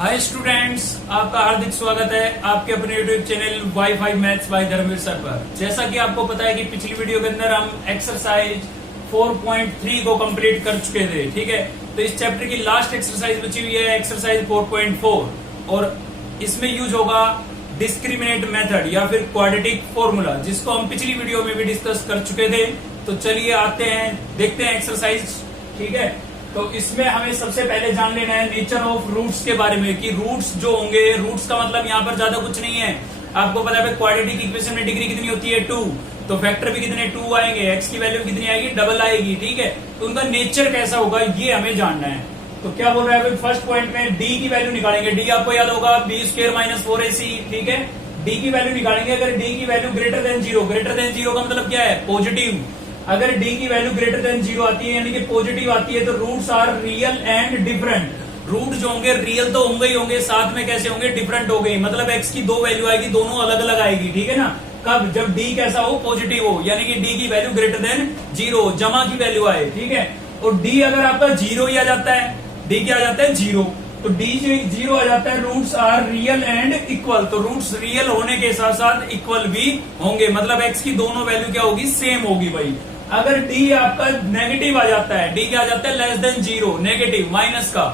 Hi students, आपका हार्दिक स्वागत है आपके अपने YouTube channel Y Maths by Dharmveer sir पर। जैसा कि आपको पता है कि पिछली वीडियो के अंदर हम एक्सरसाइज 4.3 को कंप्लीट कर चुके थे, ठीक है। तो इस चैप्टर की लास्ट एक्सरसाइज बची हुई है एक्सरसाइज 4.4 और इसमें यूज होगा डिस्क्रिमिनेट मेथड या फिर क्वाड्रेटिक फॉर्मूला, जिसको हम पिछली वीडियो में भी डिस्कस कर चुके थे। तो चलिए आते हैं, देखते हैं एक्सरसाइज, ठीक है। तो इसमें हमें सबसे पहले जान लेना है नेचर ऑफ रूट्स के बारे में, कि रूट्स जो होंगे, रूट्स का मतलब यहाँ पर ज्यादा कुछ नहीं है। आपको पता है क्वाड्रेटिक इक्वेशन में डिग्री कितनी होती है 2, तो फैक्टर भी कितने 2 आएंगे, एक्स की वैल्यू कितनी आएगी, डबल आएगी, ठीक है। तो उनका नेचर कैसा होगा ये हमें जानना है। तो क्या बोल रहा है फर्स्ट पॉइंट में डी की वैल्यू निकालेंगे। डी आपको याद होगा b² - 4ac, ठीक है। डी की वैल्यू निकालेंगे। अगर डी की वैल्यू ग्रेटर देन जीरो का मतलब क्या है, पॉजिटिव। अगर डी की वैल्यू ग्रेटर देन 0 आती है यानी कि पॉजिटिव आती है, तो roots are real and different. Root जो होंगे रियल तो होंगे ही होंगे, साथ में कैसे होंगे, डिफरेंट हो गई। मतलब एक्स की 2 वैल्यू आएगी, दोनों अलग अलग आएगी, ठीक है ना। कब, जब डी कैसा हो, पॉजिटिव हो, यानी कि डी की वैल्यू ग्रेटर देन 0, जमा की वैल्यू आए, ठीक है। और डी अगर आपका 0 ही आ जाता है, डी क्या आ जाता है 0, तो डी 0 आ जाता है, roots are real and equal. तो रूट्स रियल होने के साथ साथ इक्वल भी होंगे, मतलब एक्स की दोनों वैल्यू क्या होगी, सेम होगी भाई। अगर डी आपका नेगेटिव आ जाता है, डी क्या आ जाता है, लेस देन 0, नेगेटिव, माइनस का,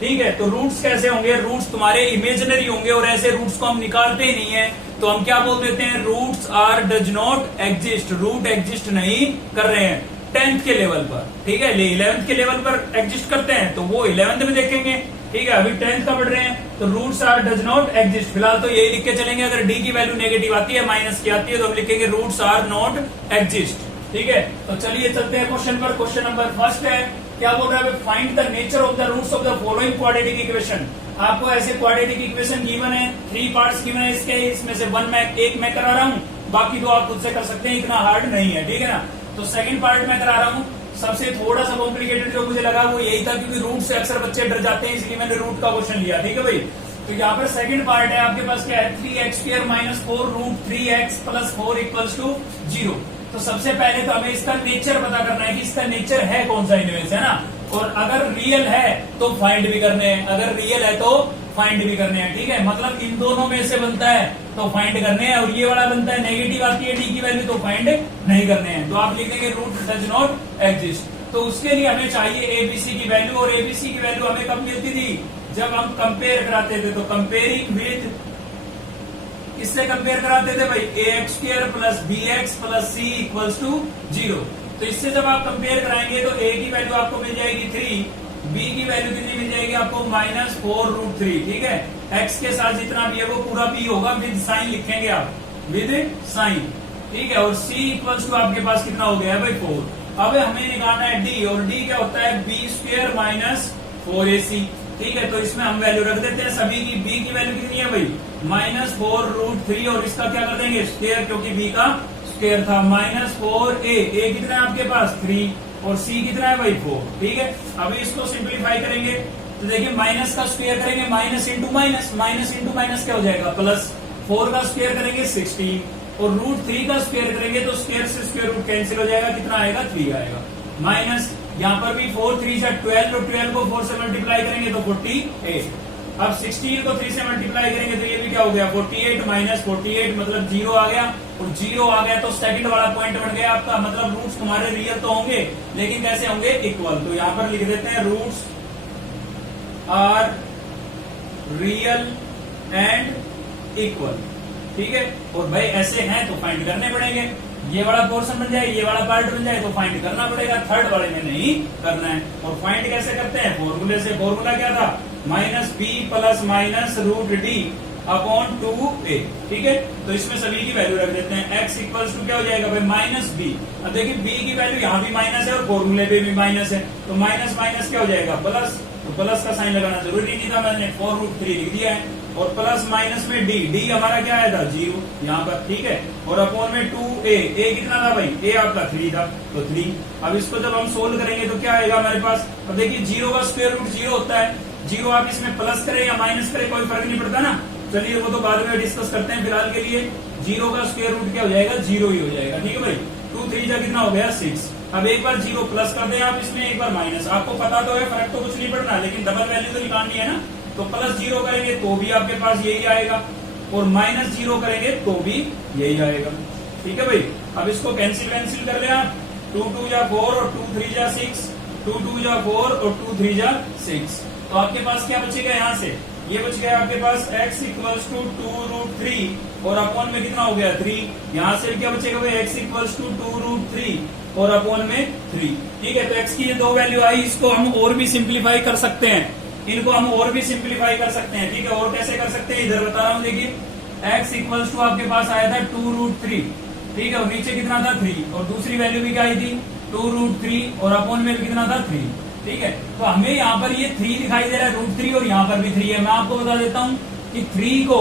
ठीक है। तो रूट्स कैसे होंगे, रूट्स तुम्हारे इमेजिनरी होंगे, और ऐसे रूट्स को हम निकालते ही नहीं है, तो हम क्या बोल देते हैं, roots are does not exist. Root exist नहीं कर रहे हैं 10th के लेवल पर, ठीक है। 11th के लेवल पर एग्जिस्ट करते हैं, तो वो 11th में देखेंगे, ठीक है। अभी 10th का पढ़ रहे हैं, तो roots are does not exist. फिलहाल तो यही लिख के चलेंगे। अगर डी की वैल्यू नेगेटिव आती है, माइनस की आती है, तो हम लिखेंगे रूट्स आर नॉट एग्जिस्ट, ठीक है। तो चलिए चलते हैं क्वेश्चन पर। क्वेश्चन नंबर फर्स्ट है, क्या बोल रहा है, find the nature of the roots of the following quadratic equation. आपको ऐसे क्वाड्रेटिक इक्वेशन गिवन है, 3 पार्ट्स गिवन है इसके, इसमें से एक मैं करा रहा हूँ, बाकी 2 आप खुद से कर सकते हैं, इतना हार्ड नहीं है, ठीक है ना। तो सेकंड पार्ट में करा रहा हूँ। सबसे थोड़ा सा कॉम्प्लिकेटेड जो मुझे लगा वो यही था, क्योंकि रूट से अक्सर बच्चे डर जाते हैं, इसलिए मैंने रूट का क्वेश्चन लिया, ठीक है भाई। तो यहाँ पर सेकंड पार्ट है, आपके पास क्या है, 3x² - 4 √3x + 4 = 0। तो सबसे पहले तो हमें इसका नेचर पता करना है कि इसका नेचर है कौन सा इनमें से, है ना। और अगर रियल है तो फाइंड भी करने हैं, अगर रियल है तो फाइंड भी करने हैं, ठीक है। मतलब इन दोनों में से बनता है तो फाइंड करने हैं, और ये वाला बनता है नेगेटिव आती है डी की वैल्यू, तो फाइंड नहीं करने हैं। तो आप लिख देंगे रूट डज नॉट एग्जिस्ट। तो उसके लिए हमें चाहिए एबीसी की वैल्यू, और एबीसी की वैल्यू हमें कब मिलती थी, जब हम कंपेयर कराते थे। तो कंपेयरिंग विद, इससे कंपेयर कराते थे भाई, ax² + bx + c = 0। तो इससे जब आप कंपेयर कराएंगे तो a की वैल्यू आपको मिल जाएगी 3, b की वैल्यू कितनी मिल जाएगी आपको -4 √3, ठीक है। x के साथ जितना भी है वो पूरा b होगा, विद साइन लिखेंगे आप, विद साइन, ठीक है। और c = आपके पास कितना हो गया है भाई 4। अब हमें निकालना है d, और d क्या होता है, b² - 4ac, ठीक है। तो इसमें हम वैल्यू रख देते हैं सभी की। b की वैल्यू कितनी है भाई, -4 √3, और इसका क्या कर देंगे, स्क्वायर, क्योंकि b का स्क्वायर था, -4a, a कितना है आपके पास 3, और c कितना है भाई 4, ठीक है। अभी इसको सिंप्लीफाई करेंगे तो देखिए, माइनस का स्क्वायर करेंगे, minus into minus, minus into minus क्या हो जाएगा, प्लस। 4 का स्क्वायर करेंगे 16, और √3 का स्क्वायर करेंगे तो स्क्वायर से स्क्वायर रूट कैंसिल हो जाएगा, कितना आएगा 3 आएगा, माइनस यहाँ पर भी 4 3 जा 12, और 12 को 4 से मल्टीप्लाई करेंगे तो 48। अब 16 को 3 से मल्टीप्लाई करेंगे तो ये भी क्या हो गया, 48 - 48, मतलब 0 आ गया, और 0 आ गया तो सेकंड वाला पॉइंट बन गया आपका। मतलब रूट्स तुम्हारे रियल तो होंगे, लेकिन कैसे होंगे, इक्वल। तो यहाँ पर लिख देते हैं roots are real and equal, ठीक है। और भाई ऐसे हैं तो फाइंड करने पड़ेंगे, ये वाला पोर्शन बन जाए, ये वाला पार्ट बन जाए, तो फाइंड करना पड़ेगा, थर्ड वाले में नहीं करना है। और फाइंड कैसे करते हैं, फॉर्मूले से। फॉर्मूला क्या था, -b + -√d/2a, ठीक है। तो इसमें सभी की वैल्यू रख देते हैं। x = क्या हो जाएगा भाई, -b। अब देखिए b की वैल्यू यहाँ भी माइनस है और फॉर्मूले पे भी माइनस है, तो माइनस माइनस क्या हो जाएगा, प्लस। तो प्लस का साइन लगाना जरूरी नहीं था, मैंने 4 √3 लिख दिया है। और प्लस माइनस में डी हमारा क्या आया था 0 यहाँ पर, ठीक है। और अपॉन में 2a, a कितना था भाई, a आपका 3 था, तो 3। अब इसको जब हम सोल्व करेंगे तो क्या आएगा हमारे पास, अब देखिए 0 का स्क्वायर रूट 0 होता है, 0 आप इसमें प्लस करें या माइनस करें कोई फर्क नहीं पड़ता ना। चलिए वो तो बाद में डिस्कस करते हैं, फिलहाल के लिए 0 का स्क्वायर रूट क्या हो जाएगा, 0 ही हो जाएगा, ठीक है भाई। 2 3 जा कितना हो गया 6। अब एक बार 0 प्लस कर दें आप इसमें, एक बार माइनस, आपको पता तो है फर्क तो कुछ नहीं पड़ना, लेकिन डबल वैल्यू तो निकालनी है ना। तो प्लस 0 करेंगे तो भी आपके पास यही आएगा, और माइनस 0 करेंगे तो भी यही आएगा। ठीक है भाई, अब इसको कैंसिल कर ले आप, 2 2 जा 4 और 2 3 जा 6, 2 2 जा 4 और 2 3 जा 6। तो आपके पास क्या बचेगा यहाँ से, ये बच गया आपके पास x इक्वल्स टू 2√3 और अपॉन में कितना हो गया 3। यहाँ से क्या बचेगा भाई, x इक्वल्स टू 2√3 और अपॉन में 3। ठीक है, तो x की ये दो वैल्यू आई, इसको हम और भी सिंप्लीफाई कर सकते हैं, इनको हम और भी सिंप्लीफाई कर सकते हैं। ठीक है, और कैसे कर सकते हैं इधर बता रहा हूँ, देखिए x इक्वल्स टू आपके पास आया था 2√3, ठीक है, और नीचे कितना था 3, और दूसरी वैल्यू भी क्या आई थी 2√3 और अपॉन में भी कितना था 3। ठीक है, तो हमें यहाँ पर ये 3 दिखाई दे रहा है √3 और यहाँ पर भी 3 है। मैं आपको बता देता हूँ कि 3 को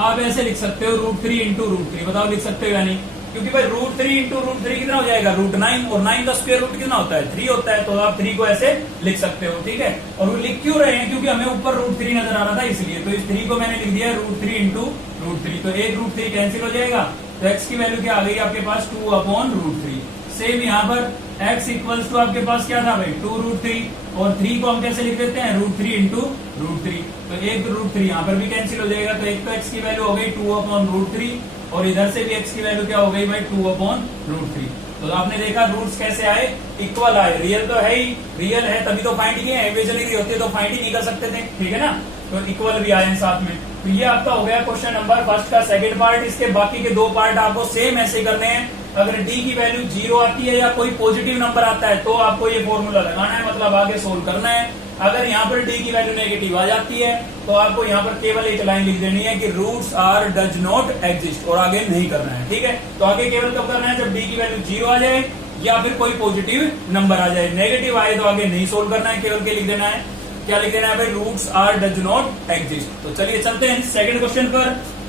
आप ऐसे लिख सकते हो √3 इंटू √3, बताओ लिख सकते हो या नहीं, क्योंकि भाई √3 इंटू √3 कितना हो जाएगा √9, और 9 का स्क्वायर रूट कितना होता है 3 होता है, तो आप 3 को ऐसे लिख सकते हो। ठीक है, और वो लिख क्यों रहे हैं, क्योंकि हमें ऊपर √3 नजर आ रहा था इसलिए, तो इस 3 को मैंने लिख दिया √3 इंटू √3, तो एक √3 कैंसिल हो जाएगा, तो x की वैल्यू क्या आ गई आपके पास 2/√3। सेम यहाँ पर x इक्वल्स टू आपके पास क्या था भाई 2√3, और 3 को हम कैसे लिख देते हैं √3 इंटू √3, तो एक √3 यहाँ पर भी कैंसिल हो जाएगा, तो एक तो x की वैल्यू हो गई 2/√3 और इधर से भी x की वैल्यू क्या हो गई भाई 2/√3। तो आपने देखा रूट्स कैसे आए, इक्वल आए, रियल तो है ही, रियल है तभी तो फाइंड किए, इमेजिनरी होते तो फाइंड ही नहीं कर सकते थे। ठीक है ना, तो इक्वल भी आए साथ में। तो ये आपका हो गया क्वेश्चन नंबर फर्स्ट का सेकंड पार्ट। इसके बाकी के 2 पार्ट आपको सेम ऐसे करने हैं। अगर d की वैल्यू 0 आती है या कोई पॉजिटिव नंबर आता है तो आपको ये फॉर्मूला लगाना है, मतलब आगे सोल्व करना है। अगर यहाँ पर d की वैल्यू नेगेटिव आ जाती है तो आपको यहाँ पर केवल एक लाइन लिख देनी है कि roots are does not exist, और आगे नहीं करना है। ठीक है, तो आगे केवल कब करना है, जब d की वैल्यू 0 आ जाए या फिर कोई पॉजिटिव नंबर आ जाए। नेगेटिव आए तो आगे नहीं सोल्व करना है, केवल के लिख देना है, क्या लिख देना है भाई, roots are does not exist. तो चलिए चलते हैं सेकंड क्वेश्चन पर।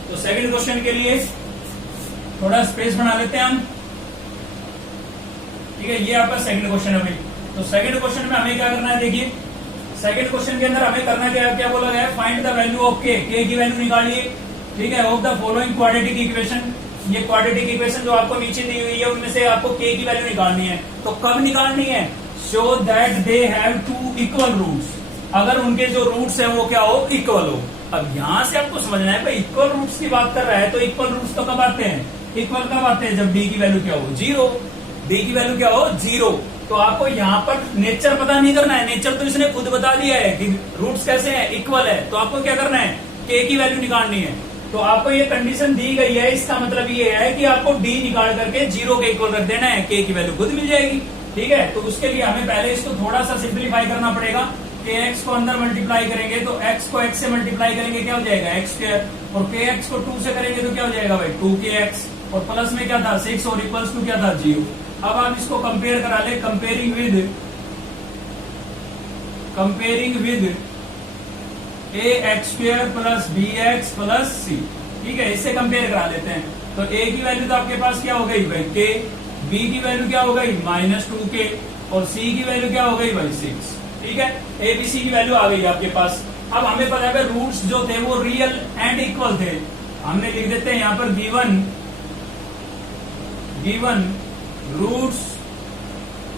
तो सेकंड क्वेश्चन के लिए थोड़ा स्पेस बना लेते हैं हम। ठीक है, ये आपका सेकंड क्वेश्चन है भाई। तो सेकंड क्वेश्चन में हमें क्या करना है, देखिए सेकंड क्वेश्चन के अंदर हमें करना क्या बोला गया है, find the value of k की वैल्यू निकालिए। ठीक है, of the following quadratic equation, ये क्वाड्रेटिक इक्वेशन जो आपको नीचे दी हुई है उनमें से आपको k की वैल्यू निकालनी है। तो कब निकालनी है, show that they have 2 equal roots, अगर उनके जो रूट्स है वो क्या हो, इक्वल हो। अब यहाँ से आपको समझना है भाई इक्वल रूट्स की बात कर रहा है, तो इक्वल रूट्स तो कब आते हैं, इक्वल कब आते हैं, जब d की वैल्यू क्या हो 0, d की वैल्यू क्या हो 0। तो आपको यहाँ पर नेचर पता नहीं करना है, नेचर तो इसने खुद बता दिया है कि रूट्स कैसे हैं, इक्वल है। तो आपको क्या करना है, k की वैल्यू निकालनी है। तो आपको ये कंडीशन दी गई है, इसका मतलब ये है कि आपको d निकाल करके 0 के इक्वल रख देना है, k की वैल्यू खुद मिल जाएगी। ठीक है, तो उसके लिए हमें पहले इसको थोड़ा सा सिंप्लीफाई करना पड़ेगा। kx को अंदर मल्टीप्लाई करेंगे तो x को x से मल्टीप्लाई करेंगे क्या हो जाएगा x स्क्वायर, और kx को 2 से करेंगे तो क्या हो जाएगा भाई 2kx, और प्लस में क्या था 6 और इक्वल्स टू क्या था 0। अब आप इसको कंपेयर करा ले, comparing with ax² plus bx plus c। ठीक है, इससे कंपेयर करा लेते हैं। तो a की वैल्यू तो आपके पास क्या हो गई भाई k, b की वैल्यू क्या हो गई -2k, और c की वैल्यू क्या हो गई भाई 6। ठीक है, a b c की वैल्यू आ गई आपके पास। अब हमें पता है रूट्स जो थे वो रियल एंड इक्वल थे, हमने लिख देते हैं यहाँ पर given roots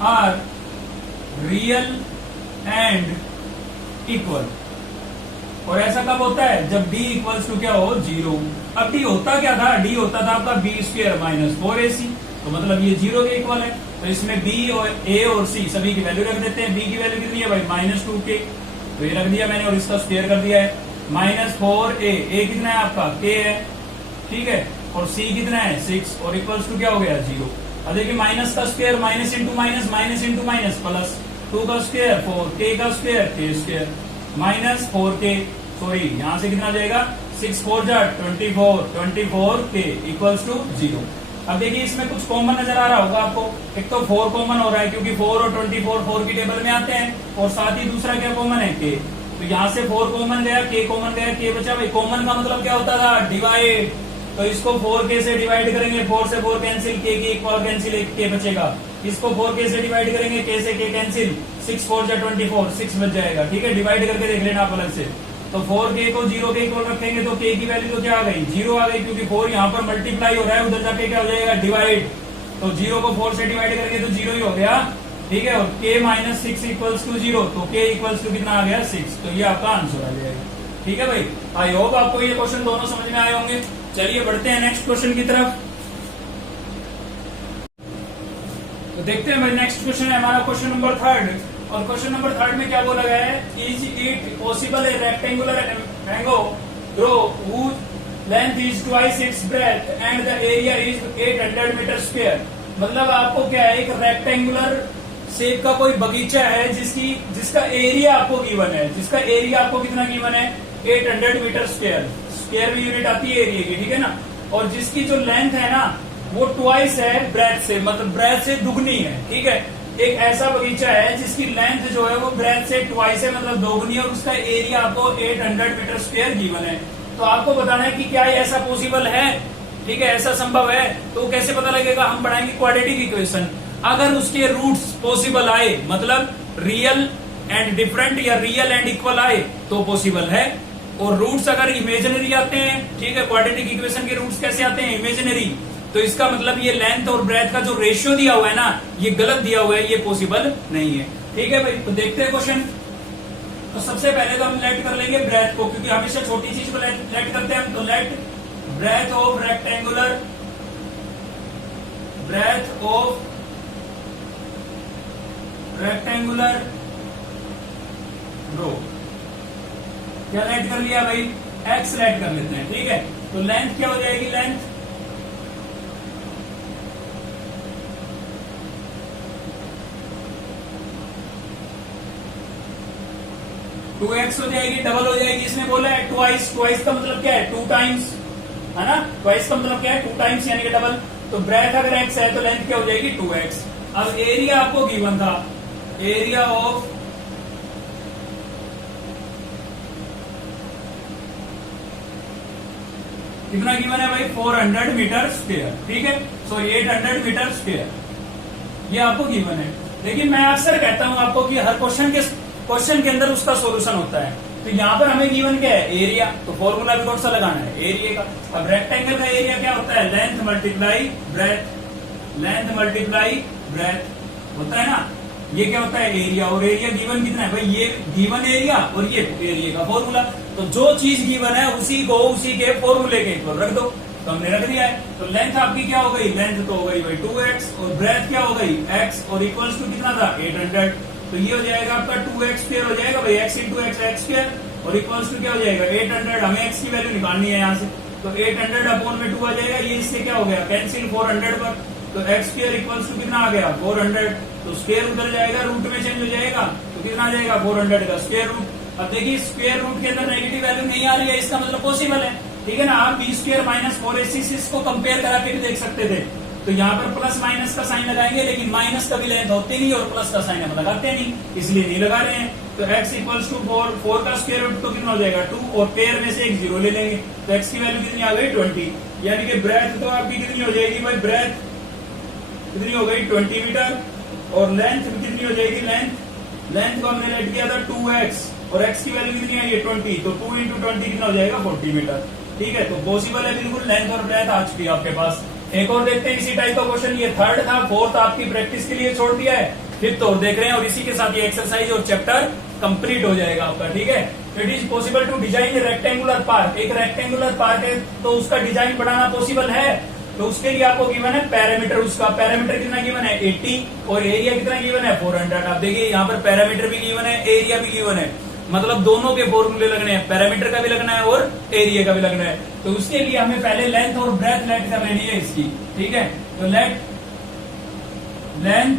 are real and equal. और ऐसा कब होता है, जब d इक्वल्स टू क्या हो 0। अब d होता क्या था, d होता था आपका b² माइनस 4ac, तो मतलब ये 0 के इक्वल है। तो इसमें b और a और c सभी की वैल्यू रख देते हैं। b की वैल्यू कितनी है भाई -2k, तो ये रख दिया मैंने और इसका स्क्वायर कर दिया है। -4a, a कितना है आपका k है, ठीक है, और c कितना है 6, और इक्वल्स टू क्या हो गया 0। अब देखिए माइनस का square minus into minus, minus into minus plus, 2 का स्क्वायर 4, k का square k² minus 4k, sorry यहाँ से कितना जाएगा 6 4 जा 24k इक्वल्स टू 0। अब देखिए इसमें कुछ कॉमन नजर आ रहा होगा आपको, एक तो 4 कॉमन हो रहा है क्योंकि 4 और 24 4 की टेबल में आते हैं, और साथ ही दूसरा क्या कॉमन है k। तो यहाँ से 4 कॉमन गया, k कॉमन गया, k बचा भाई। कॉमन का मतलब क्या होता था, डिवाइड। तो इसको 4k से डिवाइड करेंगे, 4 से 4 कैंसिल, k की एक पावर कैंसिल, एक k बचेगा। इसको 4k से डिवाइड करेंगे, k से k कैंसिल, 6 4 जा 24, 6 बच जाएगा। ठीक है, डिवाइड करके देख लेना आप अलग से। तो 4k को 0 के इक्वल रखेंगे तो k की वैल्यू तो क्या आ गई 0 आ गई, क्योंकि 4 यहाँ पर मल्टीप्लाई हो रहा है, उधर जाके क्या हो जाएगा डिवाइड। तो 0 को 4 से डिवाइड करेंगे तो 0 ही हो गया, ठीक है, और k माइनस 6 इक्वल्स टू 0, तो k इक्वल्स टू कितना आ गया 6, तो ये आपका आंसर आ जाएगा। ठीक है भाई, आई होप आपको ये क्वेश्चन दोनों समझ में आए होंगे। चलिए बढ़ते हैं नेक्स्ट क्वेश्चन की तरफ। तो देखते हैं भाई, नेक्स्ट क्वेश्चन है हमारा क्वेश्चन नंबर 3, और क्वेश्चन नंबर 3 में क्या बोला गया है, is it possible a rectangular mango grove whose length is twice its breadth and the area is 800 metre square. मतलब आपको क्या है, एक रेक्टेंगुलर शेप का कोई बगीचा है जिसका एरिया आपको गिवन है, जिसका एरिया आपको कितना गिवन है 800 मीटर स्क्वायर, स्क्वायर में यूनिट आती है एरिया की, ठीक है ना, और जिसकी जो लेंथ है ना वो ट्वाइस है ब्रेथ से, मतलब ब्रेथ से दुगनी है। ठीक है, एक ऐसा बगीचा है जिसकी लेंथ जो है वो ब्रेथ से ट्वाइस है, मतलब दोगुनी है, और उसका एरिया आपको 800 मीटर स्क्वायर गिवन है। तो आपको बताना है कि क्या ये ऐसा पॉसिबल है, ठीक है, ऐसा संभव है। तो कैसे पता लगेगा, हम बढ़ाएंगे क्वाड्रेटिक इक्वेशन। अगर उसके रूट्स पॉसिबल आए, मतलब रियल एंड डिफरेंट या रियल एंड इक्वल आए तो पॉसिबल है, और रूट्स अगर इमेजिनरी आते हैं, ठीक है, क्वाड्रेटिक इक्वेशन के रूट्स कैसे आते हैं, इमेजिनरी, तो इसका मतलब ये लेंथ और ब्रेथ का जो रेशियो दिया हुआ है ना, ये गलत दिया हुआ है, ये पॉसिबल नहीं है। ठीक है भाई, तो देखते हैं क्वेश्चन। तो सबसे पहले तो हम लेट कर लेंगे ब्रेथ को, क्योंकि हमेशा छोटी चीज को लेट करते हैं हम। तो let breadth of rectangular, breadth of rectangular रो, क्या लेट कर लिया भाई, एक्स लेट कर लेते हैं। ठीक है, तो लेंथ क्या हो जाएगी, लेंथ 2x हो जाएगी, डबल हो जाएगी। इसने बोला है ट्वाइस, ट्वाइस का मतलब क्या है 2 टाइम्स, है ना, ट्वाइस का मतलब क्या है 2 टाइम्स यानी कि डबल। तो ब्रेथ अगर x है तो लेंथ क्या हो जाएगी 2x। अब एरिया आपको गिवन था, एरिया ऑफ कितना गिवन है भाई 400 मीटर स्क्वायर। ठीक है, सो 800 मीटर स्क्वायर ये आपको गिवन है। लेकिन मैं अक्सर कहता हूं आपको कि हर क्वेश्चन के अंदर उसका सॉल्यूशन होता है। तो यहाँ पर हमें गिवन क्या है, एरिया, तो फॉर्मूला भी कौन सा लगाना है, एरिया का। अब रेक्टेंगल का एरिया क्या होता है, length multiply breath, length multiply breath होता है ना, ये क्या होता है एरिया। और एरिया गिवन कितना है भाई, ये गिवन एरिया और ये एरिया का फॉर्मूला। तो जो चीज गिवन है उसी को उसी के फॉर्मूले के इक्वल रख दो, तो हमने रख दिया है। तो लेंथ आपकी क्या हो गई, लेंथ तो हो गई भाई 2x, और ब्रेथ क्या हो गई x, और इक्वल्स टू कितना था 800। तो ये हो जाएगा आपका 2x स्क्वायर हो जाएगा भाई, x into x x square, और इक्वल्स टू क्या हो जाएगा 800। हमें x की वैल्यू निकालनी है यहाँ से, तो 800 अपॉन में 2 आ जाएगा। ये इससे क्या हो गया कैंसिल 400 पर, तो x स्क्वायर इक्वल्स टू कितना आ गया 400। तो स्क्वायर उधर जाएगा, रूट में चेंज हो जाएगा, तो कितना आ जाएगा 400 का स्क्वायर रूट। अब देखिए स्क्वायर रूट के अंदर नेगेटिव वैल्यू नहीं आ रही है, इसका मतलब पॉसिबल है। ठीक है ना, आप बी स्क्वायर माइनस 4ac को कंपेयर करा के भी देख सकते थे। तो यहाँ पर प्लस माइनस का साइन लगाएंगे, लेकिन माइनस का भी लेंथ होती नहीं और प्लस का साइन हम लगाते नहीं, इसलिए नहीं लगा रहे हैं। तो x इक्वल्स टू 4 का स्क्वायर रूट तो कितना हो जाएगा 2, और पेयर में से एक 0 ले लेंगे, तो x की वैल्यू कितनी आ गई 20। यानी कि ब्रेथ तो आपकी कितनी हो जाएगी भाई, ब्रेथ कितनी हो गई 20 मीटर, और लेंथ कितनी हो जाएगी, लेंथ को हमने लेट किया था 2x, और x की वैल्यू कितनी आई है 20, तो 2 इंटू 20 कितना हो जाएगा 40 मीटर। ठीक है, तो पॉसिबल है बिल्कुल, लेंथ और ब्रेथ आ चुकी है आपके पास। एक और देखते हैं इसी टाइप का क्वेश्चन, ये थर्ड था, फोर्थ आपकी प्रैक्टिस के लिए छोड़ दिया है, फिफ्थ और देख रहे हैं, और इसी के साथ ये एक्सरसाइज और चैप्टर कंप्लीट हो जाएगा आपका। ठीक है, it is possible to design rectangular park, एक रेक्टेंगुलर पार्क है तो उसका डिजाइन बनाना पॉसिबल है। तो उसके लिए आपको गिवन है पैरामीटर, उसका पैरामीटर कितना गिवन है 80, और एरिया कितना गिवन है 400। आप देखिए यहाँ पर पैरामीटर भी गिवन है, एरिया भी गिवन है, मतलब दोनों के फॉर्मूले लगने हैं, पैरामीटर का भी लगना है और एरिया का भी लगना है। तो उसके लिए हमें पहले लेंथ और ब्रेथ लेट कर लेनी है इसकी। ठीक है, तो लेट लेंथ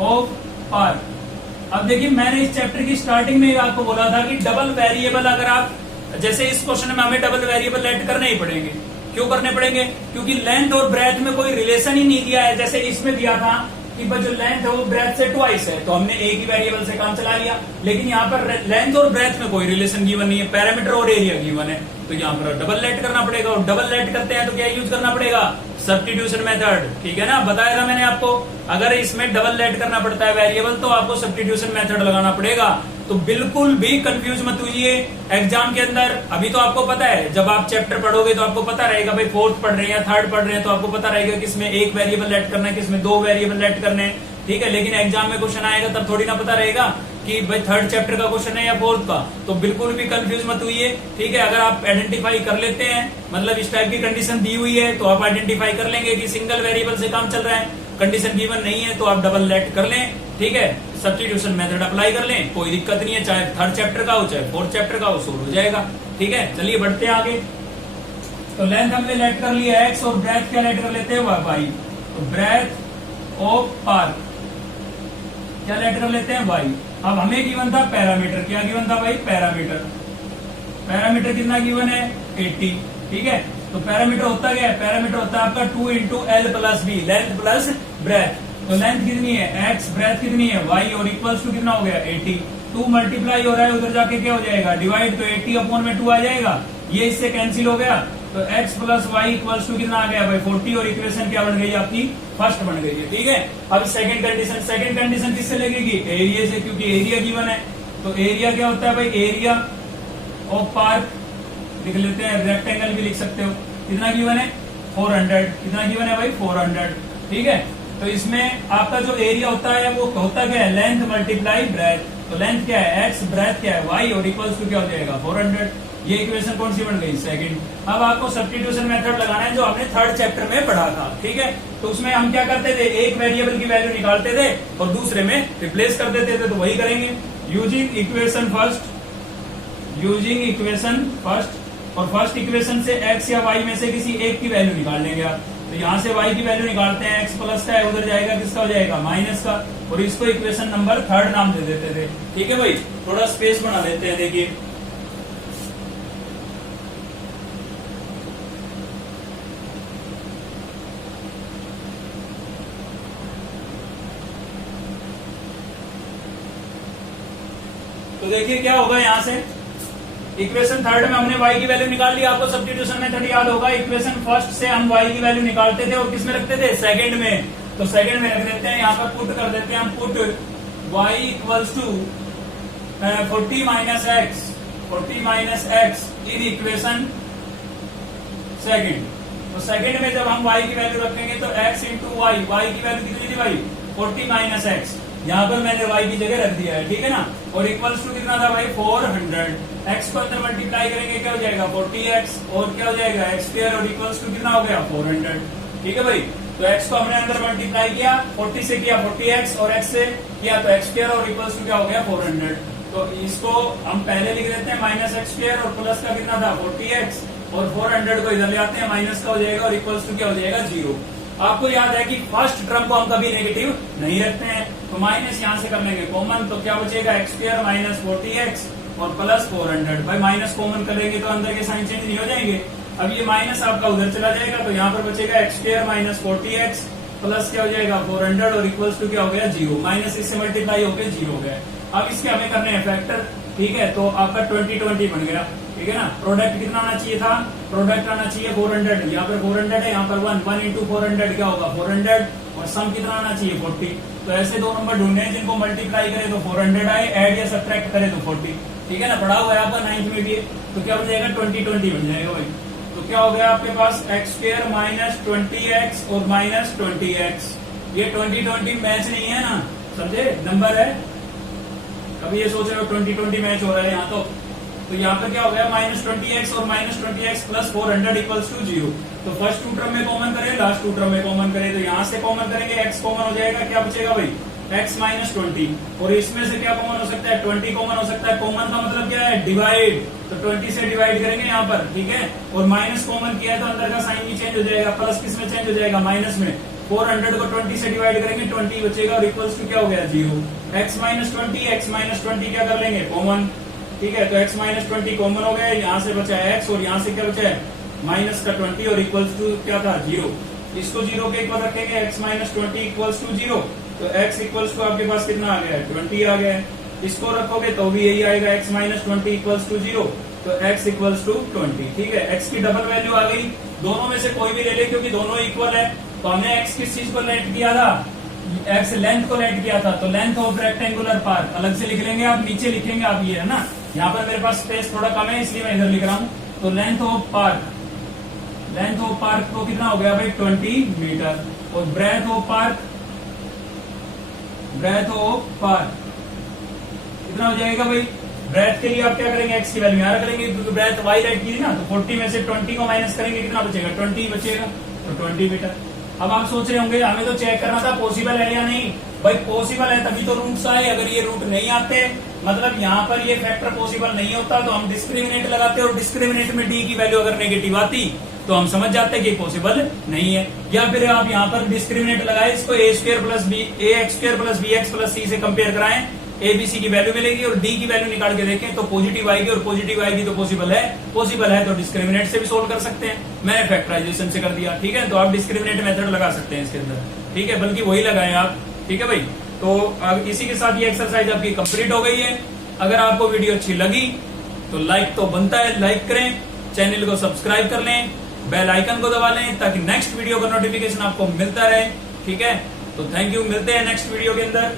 ऑफ पार्क। अब देखिए मैंने इस चैप्टर की स्टार्टिंग में आपको बोला था कि डबल वेरिएबल, अगर आप जैसे इस क्वेश्चन में हमें डबल वेरिएबल लेट करने ही पड़ेंगे। क्यों करने पड़ेंगे, क्योंकि लेंथ और ब्रेथ में कोई रिलेशन ही नहीं दिया है। जैसे इसमें दिया था कि जो लेंथ है वो ब्रेथ से ट्वाइस है, तो हमने एक ही वेरिएबल से काम चला लिया। लेकिन यहाँ पर लेंथ और ब्रेथ में कोई रिलेशन गिवन नहीं है, पैरामीटर और एरिया गिवन है, तो यहाँ पर डबल लेट करना पड़ेगा। और डबल लेट करते हैं तो क्या यूज करना पड़ेगा, सब्स्टिट्यूशन मेथड। ठीक है ना, बताया था मैंने आपको, अगर इसमें डबल लेट करना पड़ता है वेरिएबल तो आपको सब्स्टिट्यूशन मेथड लगाना पड़ेगा। तो बिल्कुल भी कंफ्यूज मत होइए एग्जाम के अंदर। अभी तो आपको पता है, जब आप चैप्टर पढ़ोगे तो आपको पता रहेगा भाई फोर्थ पढ़ रहे हैं या थर्ड पढ़ रहे हैं, तो आपको पता रहेगा कि इसमें एक वेरिएबल लेट करना है, किसमें 2 वेरिएबल लेट करने हैं। ठीक है, लेकिन एग्जाम में क्वेश्चन आएगा तब थोड़ी ना पता रहेगा कि भाई थर्ड चैप्टर का क्वेश्चन है या फोर्थ का। तो बिल्कुल भी कंफ्यूज मत हुई, ठीक है। अगर आप आइडेंटिफाई कर लेते हैं, मतलब इस टाइप की कंडीशन दी हुई है तो आप आइडेंटिफाई कर लेंगे कि सिंगल वेरिएबल से काम चल रहा है, कंडीशन गिवन नहीं है तो आप डबल लेट कर लें, ठीक है। सब्स्टिट्यूशन मेथड अप्लाई कर लें, कोई दिक्कत नहीं है, चाहे थर्ड चैप्टर का हो चाहे फोर्थ चैप्टर का हो, सोल्व हो जाएगा, ठीक है। चलिए बढ़ते हैं आगे। तो लेंथ हमने लेट कर लिया एक्स और ब्रेथ क्या लेट कर लेते हैं वाई। तो ब्रेथ ऑफ पार्क क्या लेट कर लेते हैं वाई। अब हमें गिवन था पैरामीटर, क्या गिवन था भाई पैरामीटर। पैरामीटर कितना गिवन है 80, ठीक है। तो पैरामीटर होता क्या है, पैरामीटर होता है आपका 2 into L plus B, length plus breadth. तो लेंथ कितनी है एक्स, ब्रेथ कितनी है वाई और इक्वल्स टू कितना हो गया 80। 2 मल्टीप्लाई हो रहा है, उधर जाके क्या हो जाएगा डिवाइड, तो 80 अपॉन में 2 आ जाएगा, ये इससे कैंसिल हो गया। तो x plus y equals to कितना आ गया भाई 40 और इक्वेशन क्या बन गई आपकी फर्स्ट बन गई है, ठीक है। अब सेकंड कंडीशन, सेकंड कंडीशन किससे लगेगी एरिया से, क्योंकि एरिया गिवन है। तो एरिया क्या होता है भाई एरिया ऑफ पार्क लिख लेते हैं, रेक्टेंगल भी लिख सकते हो। कितना गिवन है 400, कितना गिवन है भाई 400, ठीक है। तो इसमें आपका जो एरिया होता है वो होता क्या है लेंथ मल्टीप्लाई ब्रेथ। तो लेंथ क्या है एक्स, ब्रेथ क्या है वाई और इक्वल्स टू क्या हो जाएगा 400। ये इक्वेशन कौन सी बन गई सेकंड। अब आपको सब्स्टिट्यूशन मेथड लगाना है जो हमने थर्ड चैप्टर में पढ़ा था, ठीक है। तो उसमें हम क्या करते थे, एक वेरिएबल की वैल्यू निकालते थे और दूसरे में रिप्लेस कर देते थे। तो वही करेंगे using equation first, using equation first, और फर्स्ट इक्वेशन से एक्स या वाई में से किसी एक की वैल्यू निकाल लेंगे आप। तो यहाँ से वाई की वैल्यू निकालते हैं, एक्स प्लस का है, उधर जाएगा किसका हो जाएगा माइनस का, और इसको इक्वेशन नंबर थर्ड नाम दे देते थे, ठीक है भाई। थोड़ा स्पेस बना देते हैं, देखिए तो देखिए क्या होगा यहाँ से इक्वेशन थर्ड में हमने y की वैल्यू निकाल ली। आपको सब्स्टिट्यूशन मेथड याद होगा, इक्वेशन फर्स्ट से हम y की वैल्यू निकालते थे और किस में रखते थे सेकंड में। तो सेकंड में रख देते हैं, यहाँ पर पुट कर देते हैं हम, put y equals to 40 minus x, 40 minus x in equation second. तो सेकंड में जब हम y की वैल्यू रखेंगे तो x इंटू वाई, y की वैल्यू कितनी थी भाई 40 माइनस एक्स, यहाँ पर मैंने y की जगह रख दिया है, ठीक है ना। और इक्वल्स टू कितना था भाई 400, x को अंदर मल्टीप्लाई करेंगे क्या हो जाएगा 40x और क्या हो जाएगा एक्स स्क्वायर और इक्वल्स टू कितना हो गया 400, ठीक है भाई। तो x को हमने अंदर मल्टीप्लाई किया, 40 से किया 40x और x से किया तो एक्स स्क्वायर और इक्वल्स टू क्या हो गया 400। तो इसको हम पहले लिख देते हैं माइनस एक्स स्क्वायर और प्लस का कितना था 40x और 400 को इधर ले आते हैं, माइनस का हो जाएगा और इक्वल्स टू क्या हो जाएगा 0। आपको याद है कि फर्स्ट टर्म को हम कभी नेगेटिव नहीं रखते हैं, तो माइनस यहाँ से कर लेंगे कॉमन, तो क्या बचेगा एक्स स्क्वायर माइनस 40x और प्लस 400। भाई माइनस कॉमन करेंगे तो अंदर के साइन चेंज नहीं हो जाएंगे। अब ये माइनस आपका उधर चला जाएगा, तो यहाँ पर बचेगा x square minus 40x plus क्या हो जाएगा 400 और इक्वल्स टू क्या हो गया 0। माइनस इससे मल्टीप्लाई होकर 0 हो गया। अब इसके हमें करने हैं फैक्टर, ठीक है। तो आपका 20 बन गया, ठीक है ना। प्रोडक्ट कितना आना चाहिए था, प्रोडक्ट आना चाहिए 400, यहाँ पर 400 है, यहाँ पर 1 इंटू 400 क्या होगा 400 और सम कितना आना चाहिए 40। तो ऐसे दो नंबर ढूंढने हैं जिनको मल्टीप्लाई करे तो 400 आए, ऐड या सब्ट्रैक्ट करे तो 40, ठीक है ना। पढ़ा हुआ है आपका 9th में भी। तो क्या बन जाएगा 20 बन जाएगा भाई। तो क्या हो गया आपके पास एक्स स्क्वायर माइनस 20x और माइनस 20x। ये 20 मैच नहीं है ना, समझे, नंबर है। कभी ये सोच रहे हो 20 मैच हो रहा है यहाँ तो यहाँ पर क्या हो गया माइनस 20x और minus 20x plus 400 equals to 0। तो फर्स्ट टू टर्म में कॉमन करें, लास्ट टू टर्म में कॉमन करें, तो यहाँ से कॉमन करेंगे x कॉमन हो जाएगा, क्या बचेगा भाई x माइनस 20, और इसमें से क्या कॉमन हो सकता है 20 कॉमन हो सकता है। कॉमन का मतलब क्या है डिवाइड, तो 20 से डिवाइड करेंगे यहाँ पर, ठीक है। और माइनस कॉमन किया है तो अंदर का साइन भी चेंज हो जाएगा, प्लस किस में चेंज हो जाएगा माइनस में। 400 को 20 से डिवाइड करेंगे 20 बचेगा और इक्वल्स टू क्या हो गया 0। x माइनस 20 क्या कर लेंगे कॉमन, ठीक है। तो x माइनस 20 कॉमन हो गया, यहाँ से बचा है x और यहाँ से क्या बचा है माइनस का 20 और इक्वल्स टू क्या था 0। इसको 0 के इक्वल रखेंगे, x माइनस 20 इक्वल्स टू 0, तो x इक्वल्स टू आपके पास कितना आ गया है 20 आ गया है। इसको रखोगे तो भी यही आएगा, x माइनस 20 इक्वल्स टू 0, तो x इक्वल्स टू 20, ठीक है। x की डबल वैल्यू आ गई, दोनों में से कोई भी ले ले क्योंकि दोनों इक्वल है। तो हमने x किस चीज को लेट किया था, x लेंथ को लेट किया था, तो लेंथ ऑफ रेक्टेंगुलर पार्क अलग से लिख लेंगे, आप नीचे लिखेंगे आप, ये है ना। यहाँ पर मेरे पास स्पेस थोड़ा कम है इसलिए मैं इधर लिख रहा हूँ। तो लेंथ ऑफ पार्क को कितना हो गया भाई 20 मीटर, और breadth of park breadth of पार कितना हो जाएगा भाई। ब्रेथ के लिए आप क्या करेंगे, एक्स की वैल्यू यहाँ करेंगे, क्योंकि ब्रेथ वाई राइट की थी ना, तो 40 में से 20 को माइनस करेंगे, कितना बचेगा, 20 बचेगा, तो 20 मीटर। अब आप सोच रहे होंगे हमें तो चेक करना था पॉसिबल है या नहीं। भाई पॉसिबल है तभी तो रूट्स आए, अगर ये रूट नहीं आते, मतलब यहाँ पर ये फैक्टर पॉसिबल नहीं होता, तो हम डिस्क्रिमिनेट लगाते, और डिस्क्रिमिनेट में डी की वैल्यू अगर नेगेटिव आती तो हम समझ जाते कि पॉसिबल नहीं है। या फिर आप यहाँ पर डिस्क्रिमिनेट लगाए, इसको A square plus B A X square plus B X plus C से कंपेयर कराएं, ए बी सी की वैल्यू मिलेगी और डी की वैल्यू निकाल के देखें तो पॉजिटिव आएगी, और पॉजिटिव आएगी तो पॉसिबल है तो डिस्क्रिमिनेट से भी सोल्व कर सकते हैं। मैंने फैक्टराइजेशन से कर दिया, ठीक है, तो आप डिस्क्रिमिनेट मेथड लगा सकते हैं इसके अंदर, ठीक है, बल्कि वही लगाएं आप, ठीक है भाई। तो अब इसी के साथ ये एक्सरसाइज आपकी कंप्लीट हो गई है। अगर आपको वीडियो अच्छी लगी तो लाइक तो बनता है, लाइक करें, चैनल को सब्सक्राइब कर लें, बेल आइकन को दबा लें ताकि नेक्स्ट वीडियो का नोटिफिकेशन आपको मिलता रहे, ठीक है। तो थैंक यू, मिलते हैं नेक्स्ट वीडियो के अंदर।